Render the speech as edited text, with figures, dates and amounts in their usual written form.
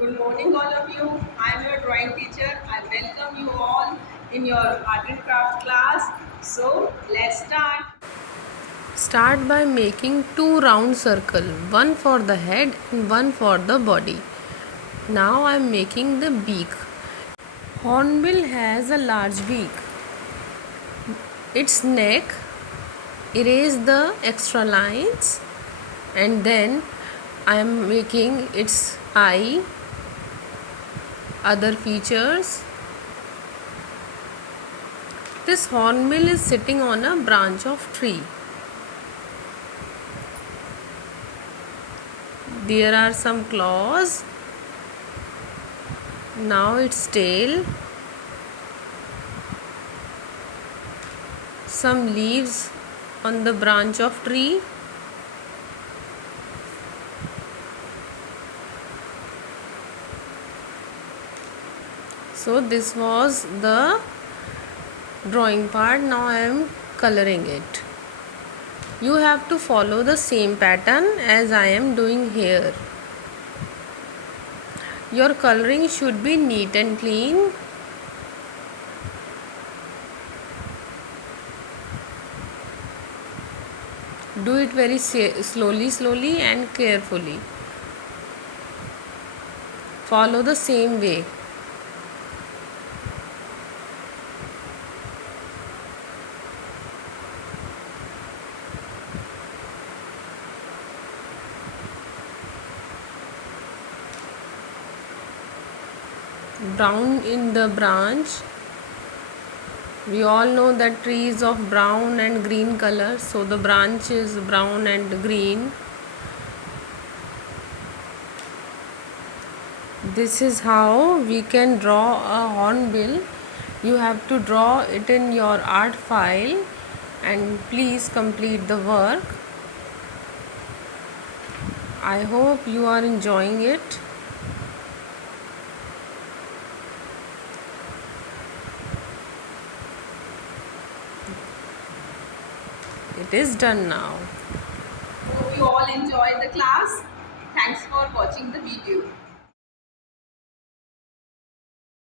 Good morning, all of you. I am your drawing teacher. I welcome you all in your art and craft class. So, let's start. Start by making two round circles, one for the head and one for the body. Now I am making the beak. Hornbill has a large beak. Its neck, erase the extra lines, and then I am making its eye, other features. This hornbill is sitting on a branch of tree. There are some claws. Now its tail, some leaves on the branch of tree. So this was the drawing part. Now I am coloring it. You have to follow the same pattern as I am doing here. Your coloring should be neat and clean. Do it very slowly and carefully. Follow the same way. Brown in the branch. We all know that tree is of brown and green color, so the branch is brown and green. This is how we can draw a hornbill. You have to draw it in your art file and please complete the work. I hope you are enjoying it. It is done now. Hope you all enjoy the class. Thanks for watching the video.